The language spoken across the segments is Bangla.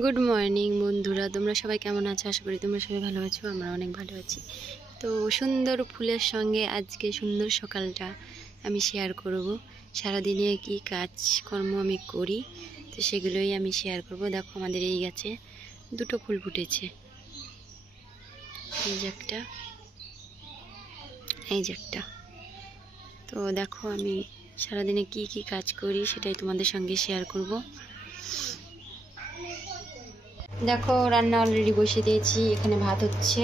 গুড মর্নিং বন্ধুরা, তোমরা সবাই কেমন আছো? আশা করি তোমরা সবাই ভালো আছো। আমরা অনেক ভালো আছি। তো সুন্দর ফুলের সঙ্গে আজকে সুন্দর সকালটা আমি শেয়ার করব। সারাদিনে কি কাজকর্ম আমি করি তো সেগুলোই আমি শেয়ার করব। দেখো আমাদের এই গাছে দুটো ফুল ফুটেছে, এই যে একটা, এই যে একটা। তো দেখো আমি সারাদিনে কি কি কাজ করি সেটাই তোমাদের সঙ্গে শেয়ার করব। দেখো রান্না অলরেডি বসিয়ে দিয়েছি, এখানে ভাত হচ্ছে,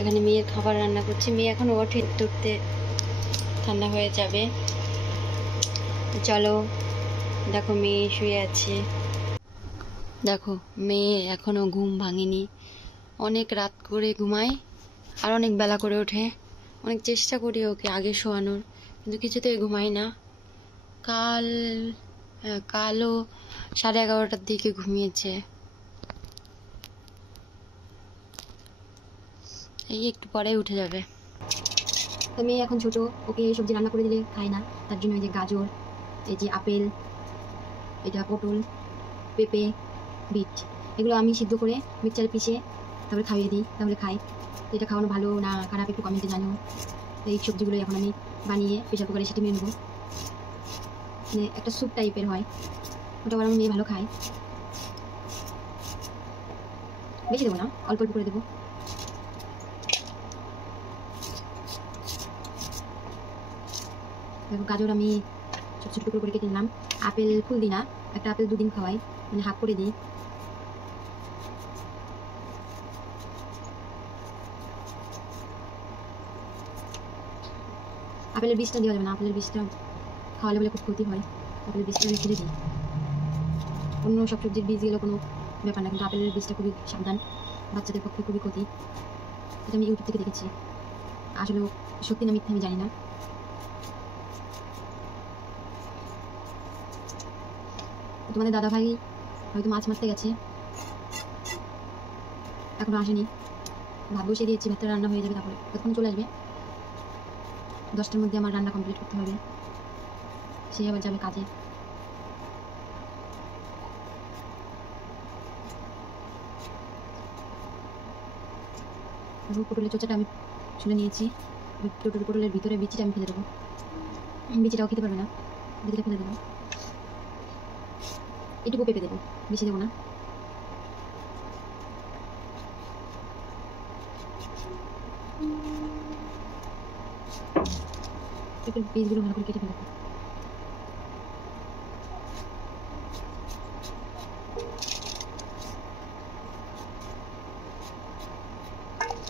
এখানে মেয়ের খাবার রান্না করছে। মেয়ে এখন ওঠে, উঠতে ঠান্ডা হয়ে যাবে। চলো দেখো মেয়ে শুয়ে আছে। দেখো মেয়ে এখনো ঘুম ভাঙেনি, অনেক রাত করে ঘুমায় আর অনেক বেলা করে ওঠে। অনেক চেষ্টা করি ওকে আগে শোয়ানোর, কিন্তু কিছুতেই ঘুমায় না। কালও 11:30টার দিকে ঘুমিয়েছে। এই একটু পরেই উঠে যাবে। তো মেয়ে এখন ছোট, ওকে এই সবজি রান্না করে দিলে খায় না। তার জন্য এই যে গাজর, এই যে আপেল, এটা পটল, পেঁপে, বিট, এগুলো আমি সিদ্ধ করে মিক্সচারে পিষে তারপরে খাইয়ে দিই, তাহলে খাই। এটা খাওয়ানো ভালো না খারাপ একটু কমেন্টে জানো। এই সবজিগুলো এখন আমি বানিয়ে প্রেশার কুকারে সেটি মেয়ে নেবো, মানে একটা স্যুপ টাইপের হয়, ওটা আমার মেয়ে ভালো খায়। বেশি দেবো না, অল্প অল্প করে দেবো। দেখো গাজর আমি ছোটো ছোটো টুকরো করে কেটে নিলাম। আপেল ফুল দিই না, একটা আপেল 2 দিন খাওয়াই, মানে হাফ করে দিই। আপেলের বীজটা দেওয়া যাবে না, আপেলের বীজটা খাওয়ালে বলে খুব ক্ষতি হয়। আপেলের বীজটা আমি ফেলে দিই। অন্য সব সবজির বীজ গেলেও কোনো ব্যাপার না, কিন্তু আপেলের বীজটা খুবই সাবধান, বাচ্চাদের পক্ষে খুবই ক্ষতি। এটা আমি ইউটিউব থেকে দেখেছি, আসলে সত্যি না মিথ্যা আমি জানি না। তোমাদের দাদা ভাই হয়তো মাছ মারতে গেছে, এখনো আসেনি। ভাত বসিয়ে দিয়েছি, ভাতটা রান্না হয়ে যাবে, তারপরে কতক্ষণ চলে আসবে। 10টার মধ্যে আমার রান্না কমপ্লিট করতে হবে, সে আবার যাবে কাজে। পটলের চোচাটা আমি ছুলে নিয়েছি, পটলের ভিতরে বিচিটা আমি ফেলে দেবো। বিচিটাও খেতে পারবে না, বিচিটা ফেলে দেবো। এটুকু পেঁপে দেবো, বেশি দেবো না। পেঁপের বীজগুলো ভালো করে কেটে ফেলে দেবো।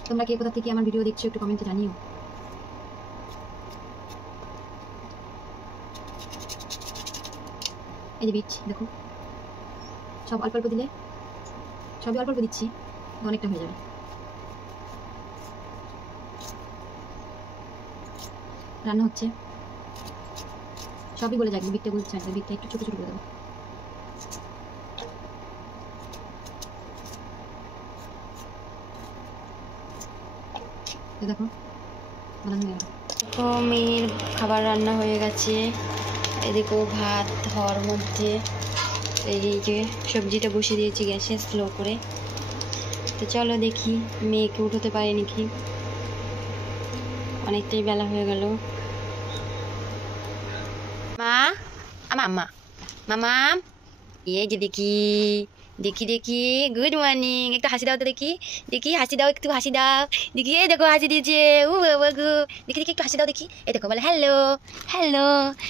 তোমরা কে কোথা থেকে আমার ভিডিও দেখছো একটু কমেন্টে জানিও। এই যে বিট দেখো, সব অল্প অল্প দিলে, সবই অল্প অল্প দিচ্ছি, অনেকটা হয়ে যাবে। রান্না হচ্ছে, সবই বলে যাবে, বিটটা বলছে, বিটটা একটু ছোটো ছোটো করে দেবো। দেখো মেয়ের খাবার রান্না হয়ে গেছে। এদিকেও ভাত হওয়ার মধ্যে এই যে সবজিটা বসিয়ে দিয়েছি গ্যাসে স্লো করে। তো চলো দেখি মেয়েকে উঠোতে পারে নাকি, অনেকটাই বেলা হয়ে গেল। মা, মামা মামা, এই যে দেখি দেখি দেখি, গুড মর্নিং, একটু হাসি দাও তো দেখি, দেখি হাসি দাও, একটু হাসি দাও দেখি। এই দেখো হাসি দিয়েছে, ও বাবা গো, দেখি দেখি একটু হাসি দাও দেখি। এই দেখো বলে হ্যালো হ্যালো,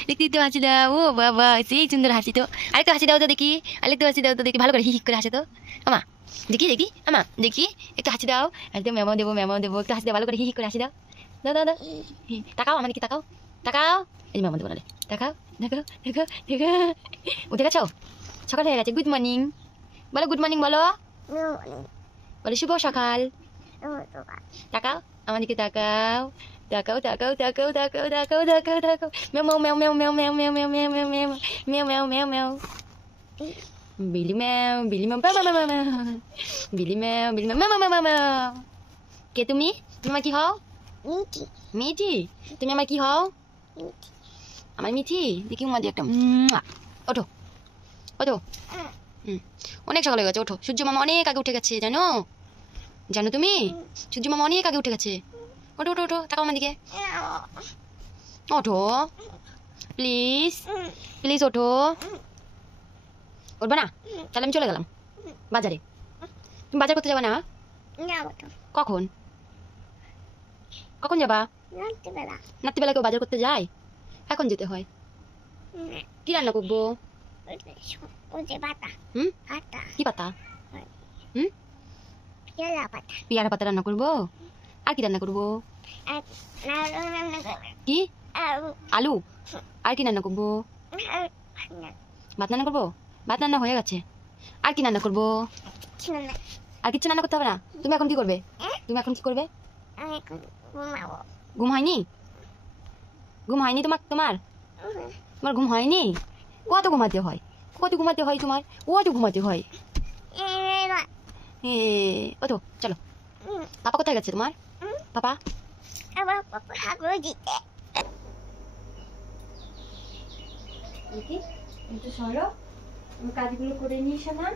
দেখি একটু হাসি দাও। ও বাবা সেই সুন্দর হাসি তো, আরেকটু হাসি দাও তো দেখি, আরেকটু হাসি দাও তো দেখি, ভালো করে হিক করে হাসে তো আমা। দেখি দেখি আমা, দেখি একটু হাসি দাও, একদম ম্যামাও দেবো, একটু হাসি দাও, ভালো করে হিক করে হাসি দাও। দাও দাও দাও, তাকাও আমার দিকে, তাকাও তাকাও, এই ম্যামা দেবো, নালে তাকাও, দেখো দেখো দেখো। উঠে গেছো, সকাল হয়ে গেছে। গুড মর্নিং বলো, গুড মর্নিং বলো, বলো শুভ সকাল। তাকাও আমার দিকে, তাকাও তাকাও তাকাও তাকাও তাকাও তাকাও তাকাও তাকাও। ম্যাও ম্যাও ম্যাও ম্যাও ম্যাও ম্যাও ম্যাও ম্যাও ম্যাও ম্যাও ম্যাও ম্যাও ম্যাও ম্যাও। বিলি ম্যাও বিলি ম্যাও ম্যাও ম্যাও ম্যাও, বিলি ম্যাও বিলি ম্যাও ম্যাও ম্যাও ম্যাও। কে তুমি? তুমি আমার কি হও? মিঠি। তুমি আমার কি হও? আমার মিঠি। দেখি মা দিয়ে একটা, ওঠো ওঠো। অনেক সকাল হয়ে গেছে, ওঠো। সূর্য মামা অনেক আগে উঠে গেছে, জানো জানো তুমি? সূর্য মামা অনেক আগে উঠে গেছে। ওঠো ওঠো ওঠো, তাকাও আমার দিকে। ওঠো প্লিজ, প্লিজ ওঠো। উঠবে না? তাহলে আমি চলে গেলাম বাজারে। তুমি বাজার করতে যাবে না? কখন কখন যাবা? রাত্রিবেলা কেউ বাজার করতে যায়? এখন যেতে হয়। কি রান্না করবো? কি পাতা? পেয়ারা পাতা রান্না করবো। আর কি রান্না করবো? কি? আলু। আর কি রান্না করবো? ভাত রান্না করবো। ভাত রান্না হয়ে গেছে। আর কি রান্না করবো? আর কিছু রান্না করতে হবে না। তুমি এখন কি করবে? তুমি এখন কি করবে? ঘুম হয়নি? ঘুম হয়নি তোমার? তোমার তোমার ঘুম হয়নি? কত ঘুমাতে হয়? কত ঘুমাতে হয় তোমার? কত ঘুমাতে হয়? ও তো চলো। পাপা কোথায় গেছে তোমার? পাপা একটু সরো, আমি কাজগুলো করে নিস না।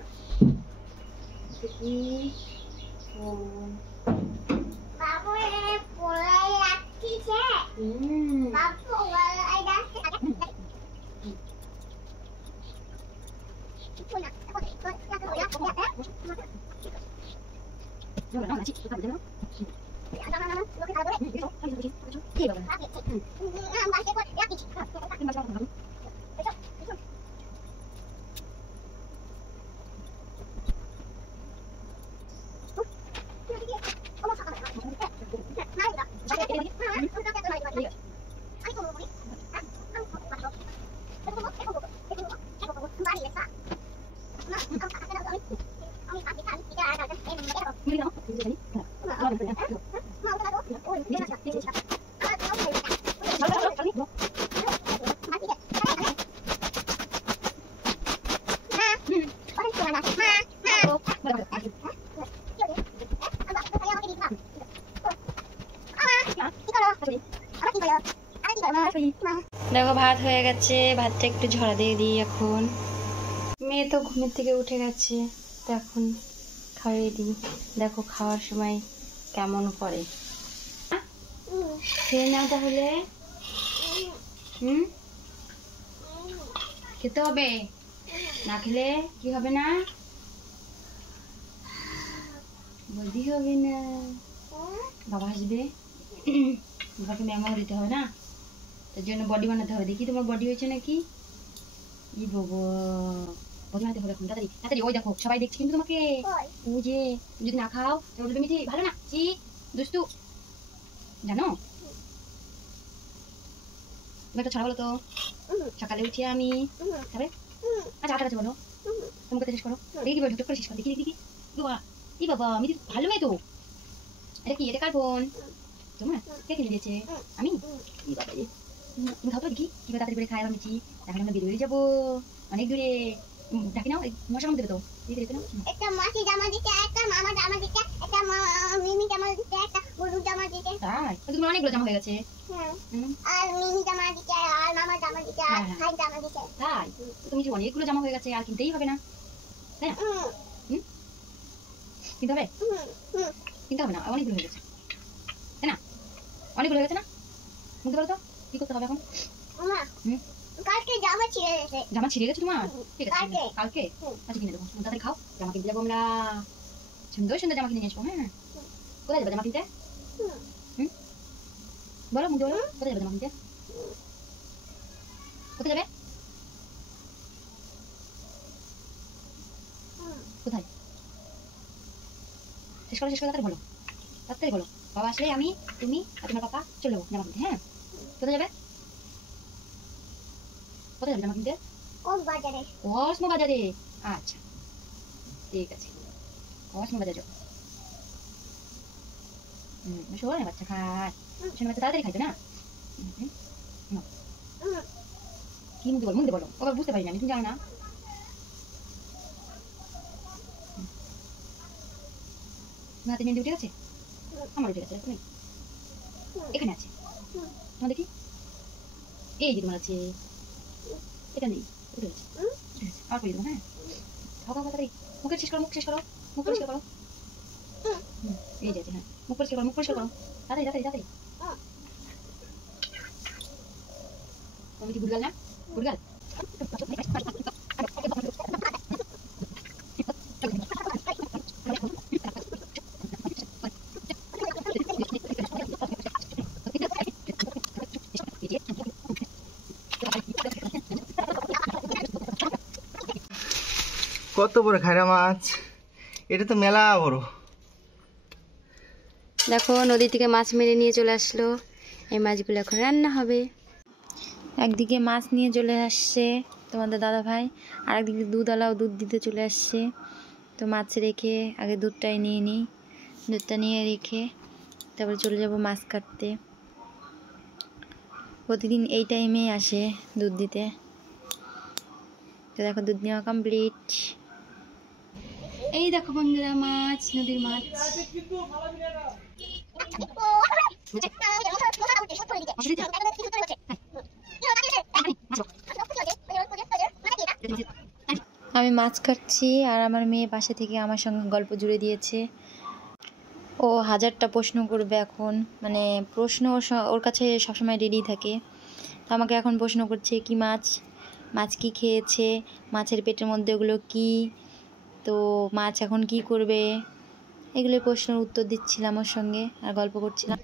দেখো ভাত হয়ে গেছে, ভাতটা একটু ঝরা দিয়ে দিই এখন। মেয়ে তো ঘুমের থেকে উঠে গেছে, তো এখন খাইয়ে দিই। দেখো খাওয়ার সময় কেমন করে। খেয়ে নাও তাহলে। খেতে হবে, না খেলে কি হবে না? বলতে হবে না, বাবা হাসবে। বাবাকে মেমো দিতে হবে না, তার জন্য বডি বানাতে হবে। দেখি তোমার বডি হয়েছে নাকি? ই বাবা, বডি বানাতে হবে এখন তাড়াতাড়ি তাড়াতাড়ি। ওই দেখো সবাই দেখছে কিন্তু তোমাকে। ওই যে তুমি যদি না খাও তাহলে তুমি ভালো না। চি দুষ্টু, জানো? তুমি একটা ছড়া বলো তো। সকালে উঠে আমি খাবে। আচ্ছা আটা বলো, তুমি কথা শেষ করো। দেখি কি বলো, ঢুক করে শেষ করো। দেখি দেখি বাবা, ই বাবা আমি ভালো মেয়ে তো। এটা কি? এটা কার ফোন? তোমার? কে কিনে দিয়েছে? আমি? ই বাবা রে, তুমি খাও তো দেখি কি তাড়াতাড়ি করে খাই। আমি তাহলে আমরা বেরিয়ে যাবো অনেক দূরে। ডাকি নাও, মশার মধ্যে দেবে তো। একটা মাসি জামা দিতে, একটা মামা জামা দিতে, একটা মিমি জামা দিতে, একটা বড়ু জামা দিতে। তাই তো তোমার অনেকগুলো জামা হয়ে গেছে। আর মিমি জামা দিতে, আর মামা জামা দিতে, আর ভাই জামা দিতে। তাই তুমি যে অনেকগুলো জামা হয়ে গেছে, আর কিনতেই হবে না, তাই না? কিনতে হবে? কিনতে হবে না, অনেকগুলো হয়ে গেছে, তাই না? অনেকগুলো হয়ে গেছে না? বুঝতে পারো তো কি করতে হবে এখন? কালকে জামা ছিঁড়ে গেছে। জামা ছিঁড়ে গেছে তোমার? ঠিক আছে কালকে আচ্ছা কিনে দেবো। তাড়াতাড়ি খাও, জামা কিনতে যাবো আমরা। সুন্দর সুন্দর জামা কিনে নিয়ে আসবো। হ্যাঁ, কোথায় যাবে জামা কিনতে? বলো মুখে বলো, কোথায় যাবে জামা কিনতে? কোথায় যাবে? কোথায়? শেষ করো শেষ করো, তাড়াতাড়ি বলো, তাড়াতাড়ি বলো। বাবা আসলে আমি, তুমি আর তোমার পাপা চলে যাবো জামা কিনতে। হ্যাঁ, কোথায় যাবে? কোথায় যাবে জামা কিনতে? বাজারে। কসমো বাজারে। আচ্ছা ঠিক আছে, কসমো বাজারে যাবো। শোনে বাচ্চা খায়, শোনে বাচ্চা তাড়াতাড়ি খাইতে না। কি মুখে বলো, মুখে বলো। ওবার বুঝতে পারি না আমি, তুমি জানো না? হাতে মেহেন্দি উঠে গেছে? আমার উঠে গেছে, দেখো এখানে আছে। তোমার দেখি, এই যে তোমার আছে, এটা নেই, উঠে গেছে। আর করে দেবো। হ্যাঁ মুখ শেষ করো, মুখ শেষ করো, মুখ পরিষ্কার করো। এই যে হ্যাঁ, মুখ পরিষ্কার করো, মুখ পরিষ্কার করো, তাড়াতাড়ি তাড়াতাড়ি তাড়াতাড়ি। তুমি কি গুড়গাল না? গুড়গাল কত বড় খায়রা মাছ, এটা তো মেলা বড়। দেখো নদী থেকে মাছ মেরে নিয়ে চলে আসলো, এই মাছগুলো এখন রান্না হবে। একদিকে মাছ নিয়ে চলে আসছে তোমাদের দাদা ভাই, আর একদিকে দুধওয়ালাও দুধ দিতে চলে আসছে। তো মাছ রেখে আগে দুধটাই নিয়ে নিই, দুধটা নিয়ে রেখে তারপরে চলে যাব মাছ কাটতে। প্রতিদিন এই টাইমে আসে দুধ দিতে। তো দেখো দুধ নেওয়া কমপ্লিট। এই দেখো বন্ধুরা মাছ, নদীর মাছ। আমি মাছ কাটছি আর আমার মেয়ে পাশে থেকে আমার সঙ্গে গল্প জুড়ে দিয়েছে। ও হাজারটা প্রশ্ন করবে এখন, মানে প্রশ্ন ওর কাছে সবসময় রেডি থাকে। তো আমাকে এখন প্রশ্ন করছে কি মাছ, মাছ কি খেয়েছে, মাছের পেটের মধ্যে ওগুলো কি, তো মাছ এখন কি করবে, এগুলো প্রশ্নের উত্তর দিচ্ছিলাম ওর সঙ্গে আর গল্প করছিলাম।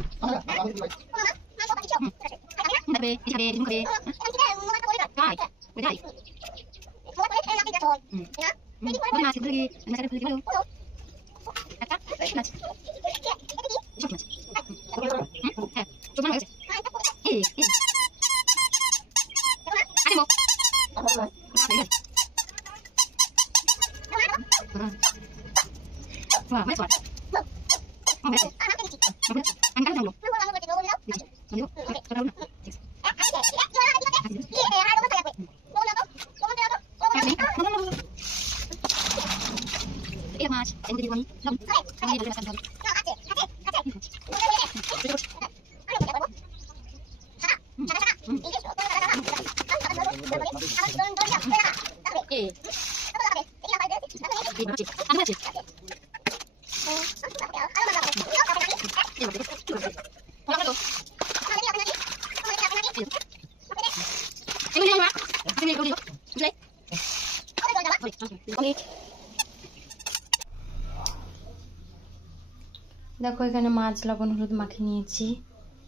দেখো এখানে মাছ লবণ হলুদ মাখিয়ে নিয়েছি,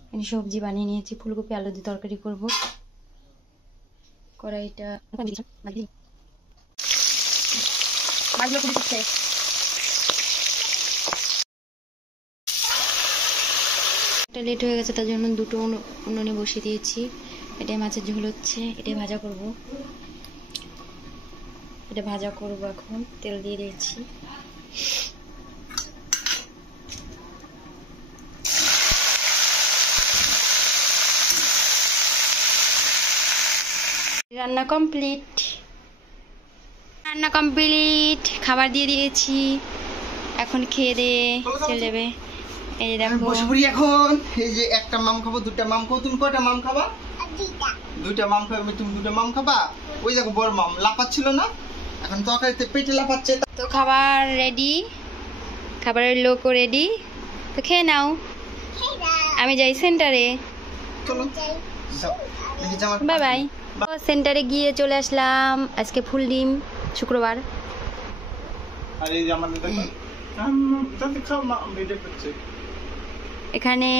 এখানে সবজি বানিয়ে নিয়েছি, ফুলকপি আলু দিয়ে তরকারি করব। কড়াইটা লেট হয়ে গেছে, তার জন্য দুটো উনুনে বসিয়ে দিয়েছি। এটাই মাছের ঝোল হচ্ছে, এটাই ভাজা করব। এটা ভাজা করব, এখন তেল দিয়ে দিয়েছি। রান্না কমপ্লিট, রান্না কমপ্লিট, খাবার দিয়ে দিয়েছি, এখন খেয়ে দিয়ে চলে যাবে। এই দেখো বসে পড়ি এখন। এই যে একটা মাম খাবো, দুটা মাম খাবো। তুমি কয়টা মাম খাবা? দুইটা মাম খাবে। তুমি দুটো মাম খাবা। ওই দেখো বড় মাম লাফাচ্ছিল না, এখন তরকারিতে পেটে লাফাচ্ছে। তো খাবার রেডি, খাবারের লোকও রেডি, তো খেয়ে নাও। আমি যাই সেন্টারে। চলো বাই বাই। সেন্টারে গিয়ে চলে আসলাম, আজকে ফুল ডিম, শুক্রবার। এখানে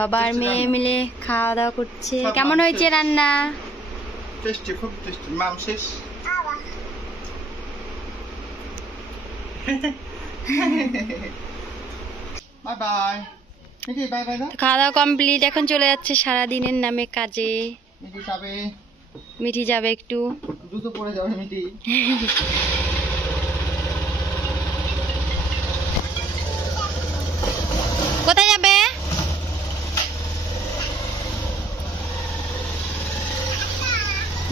বাবা আর মেয়ে মিলে খাওয়া দাওয়া করছে। কেমন হয়েছে রান্না? টেস্টি, খুব টেস্টি। মাম শেষ। Bye bye. Bye bye. খাওয়া দাওয়া কমপ্লিট, এখন চলে যাচ্ছে সারাদিনের নামে কাজে। মিঠি যাবে, মিঠি যাবে একটু, জুতো পরে যাবে মিঠি। কোথায় যাবে?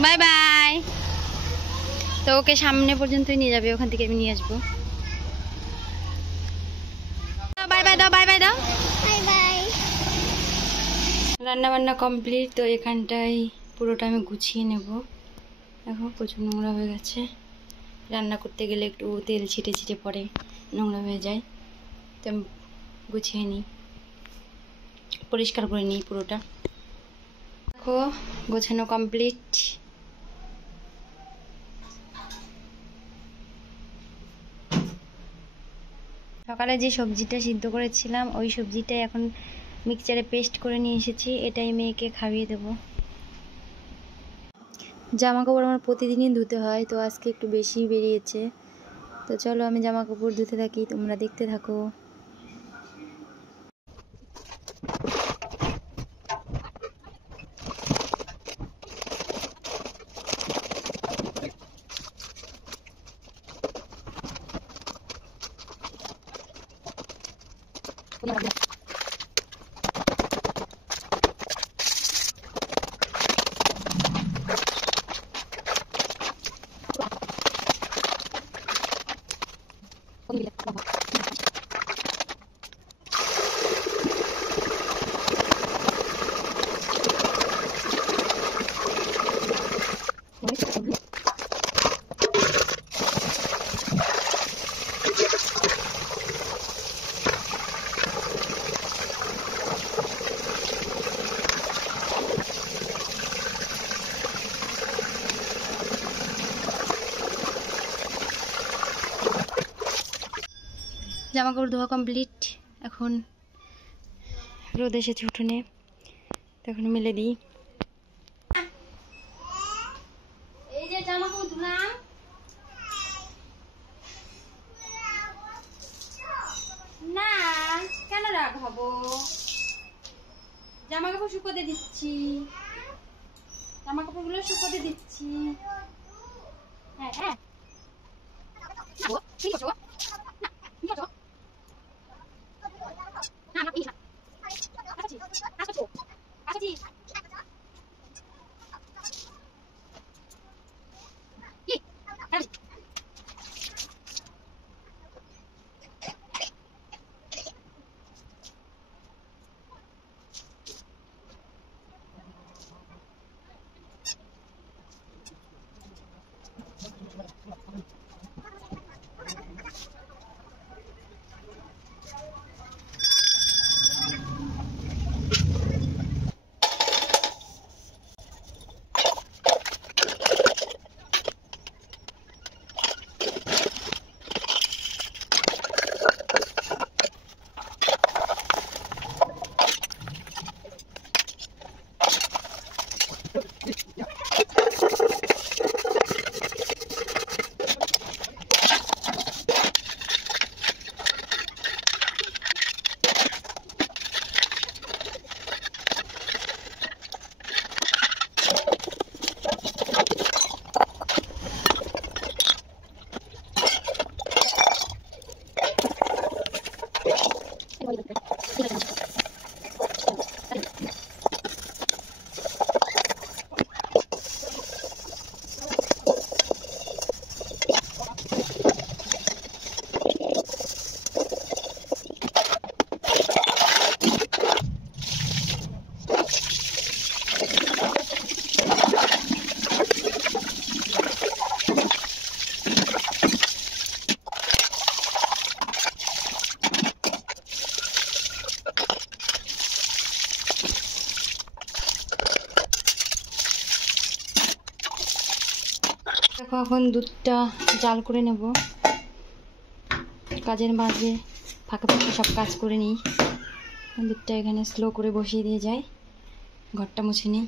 Bye bye. তো ওকে সামনে পর্যন্তই নিয়ে যাবে, ওখান থেকে আমি নিয়ে আসবো। বাই বাই দাও, বাই বাই দাও। Bye bye. রান্না বান্না কমপ্লিট। তো এখানটাই পুরোটা আমি গুছিয়ে নেব। দেখো প্রচুর নোংরা হয়ে গেছে, রান্না করতে গেলে একটু তেল ছিটে ছিটে পড়ে, নোংরা হয়ে যায়, তো আমি গুছিয়ে নিই, পরিষ্কার করে নিই পুরোটা। দেখো গোছানো কমপ্লিট। সকালে যে সবজিটা সিদ্ধ করেছিলাম ওই সবজিটাই এখন মিক্সচারে পেস্ট করে নিয়ে এসেছি, এটাই মেয়েকে খাইয়ে দেবো। জামা কাপড় আমার প্রতিদিনই ধুতে হয়, তো আজকে একটু বেশি বেরিয়েছে, তো চলো আমি জামা কাপড় ধুতে থাকি, তোমরা দেখতে থাকো। জামা কাপড় ধোয়া কমপ্লিট, এখন রোদ এসেছে উঠোনে, তখন মেলে দিই। এই যে জামা কাপড় ধুলাম, না কেন রাগ হবো, জামা কাপড় শুকোতে দিচ্ছি, জামা কাপড়গুলো শুকোতে দিচ্ছি। হ্যাঁ হ্যাঁ ঠিক আছে। দেখো এখন দুধটা জাল করে নেব, কাজের মাঝে ফাঁকে ফাঁকে সব কাজ করে নিই। দুধটা এখানে স্লো করে বসিয়ে দিয়ে যাই, ঘরটা মুছে নিই।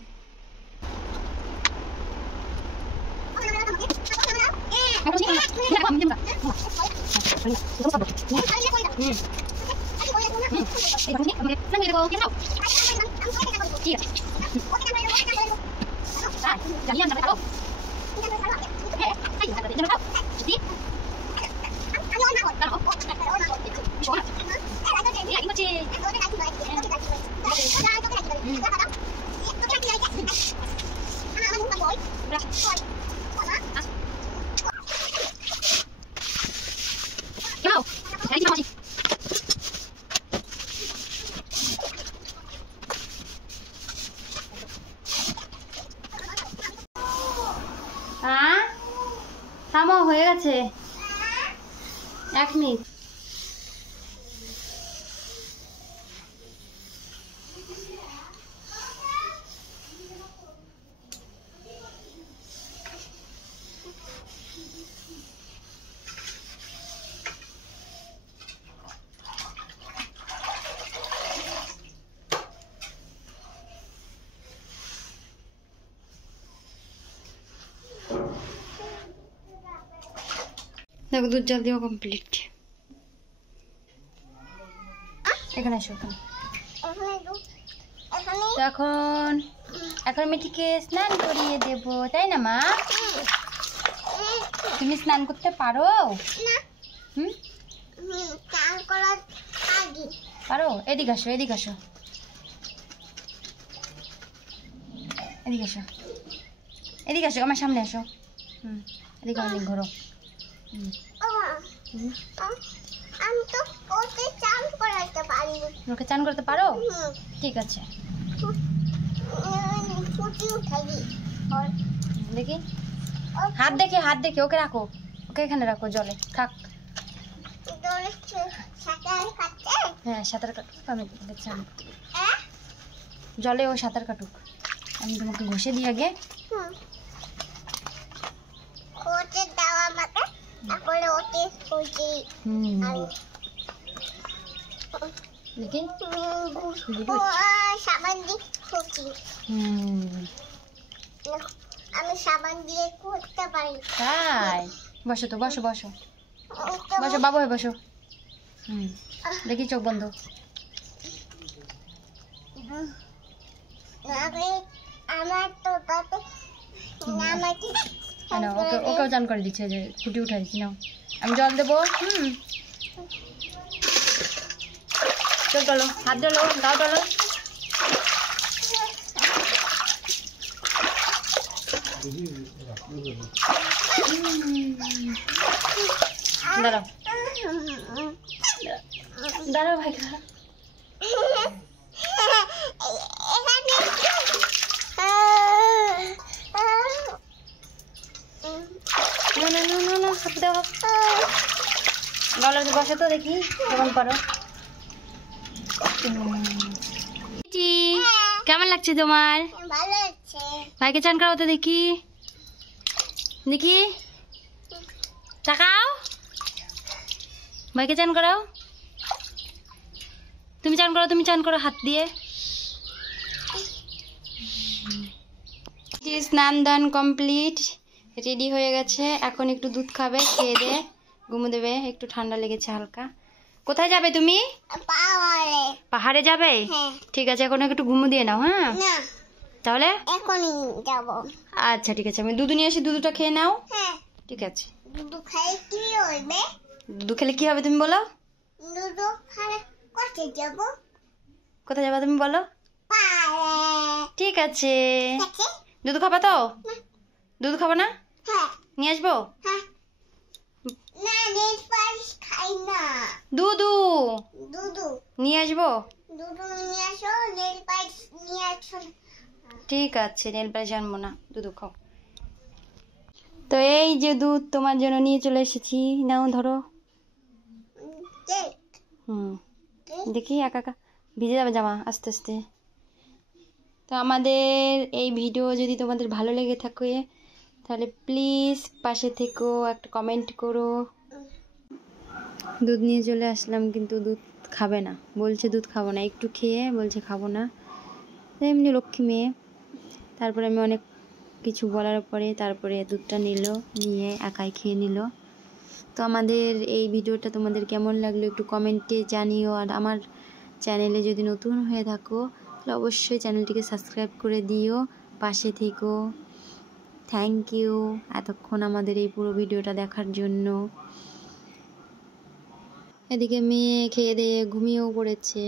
থামো, হয়ে গেছে। দেখো দুধ জল দেওয়া কমপ্লিট। এখানে আসো এখানে। তো এখন মিঠিকে স্নান করিয়ে দেব, তাই না মা? তুমি স্নান করতে পারো? পারো? এদিকে আসো, এদিকে আসো, এদিকে আসো, এদিকে আসো, আমার সামনে আসো। এদিকে অনেক ঘোরো। আমি তো ওকে চান করাতে পারি। ওকে চান করতে পারো? ঠিক আছে, দেখি হাত দেখে ওকে রাখো, ওকে এখানে রাখো, জলে থাক। হ্যাঁ সাঁতার কাটুক, আমি দেখছি জলে ও সাঁতার কাটুক। আমি তোমাকে ঘষে দিই আগে। দেখি আমি সাবান দিয়ে করতে পারি। তাই? বসো তো, বসো বসো বসো, বাবু হয়ে বসো। দেখি চোখ বন্ধ। আমার তো তাতে ওকেও চান করে দিচ্ছে, যে ফুটি উঠাই দিচ্ছি। নাও আমি জল দেবো। চোখ ডলো, হাত ডলো, গাও ডলো। দাঁড়াও দাঁড়াও ভাই, দাঁড়াও। বসে তো দেখি কেমন পারো। কেমন লাগছে তোমার? ভালো আছে। ভাইকে চান করাও তো দেখি, দেখি তাকাও, ভাইকে চান করাও। তুমি চান করো, তুমি চান করো হাত দিয়ে। স্নান দান কমপ্লিট, রেডি হয়ে গেছে। এখন একটু দুধ খাবে, খেয়ে দে ঘুমো দেবে। একটু ঠান্ডা লেগেছে হালকা। কোথায় যাবে তুমি? পাহাড়ে যাবে? ঠিক আছে, এখন একটু ঘুমো দিয়ে নাও। হ্যাঁ তাহলে এখনই যাব। আচ্ছা ঠিক আছে, আমি দুধ নিয়ে আসি, দুধটা খেয়ে নাও। ঠিক আছে। দুধ খাই কি হবে? দুধ খেলে কি হবে তুমি বলো? দুধ খালে কোথায় যাব? কোথায় যাবা তুমি বলো? ঠিক আছে, দুধ খাবা তো? দুধ খাবো না? নিয়ে আসবো? দুধু নিয়ে আসবো? ঠিক আছে, নেল পালিশ আনবো না, দুধু খাও। তো এই যে দুধ তোমার জন্য নিয়ে চলে এসেছি, নাও ধরো। দেখি একা একা ভিজে যাবে জামা আস্তে আস্তে। তো আমাদের এই ভিডিও যদি তোমাদের ভালো লেগে থাকে তাহলে প্লিজ পাশে থেকো, একটা কমেন্ট করো। দুধ নিয়ে চলে আসলাম, কিন্তু দুধ খাবে না, বলছে দুধ খাবো না। একটু খেয়ে বলছে খাবো না, এমনি লক্ষ্মী মেয়ে। তারপরে আমি অনেক কিছু বলার পরে তারপরে দুধটা নিয়ে একাই খেয়ে নিল। তো আমাদের এই ভিডিওটা তোমাদের কেমন লাগলো একটু কমেন্টে জানিও। আর আমার চ্যানেলে যদি নতুন হয়ে থাকো তাহলে অবশ্যই চ্যানেলটিকে সাবস্ক্রাইব করে দিও, পাশে থেকো। থ্যাংক ইউ এতক্ষণ আমাদের এই পুরো ভিডিওটা দেখার জন্য। এদিকে মেয়ে খেয়ে দিয়ে ঘুমিয়েও পড়েছে।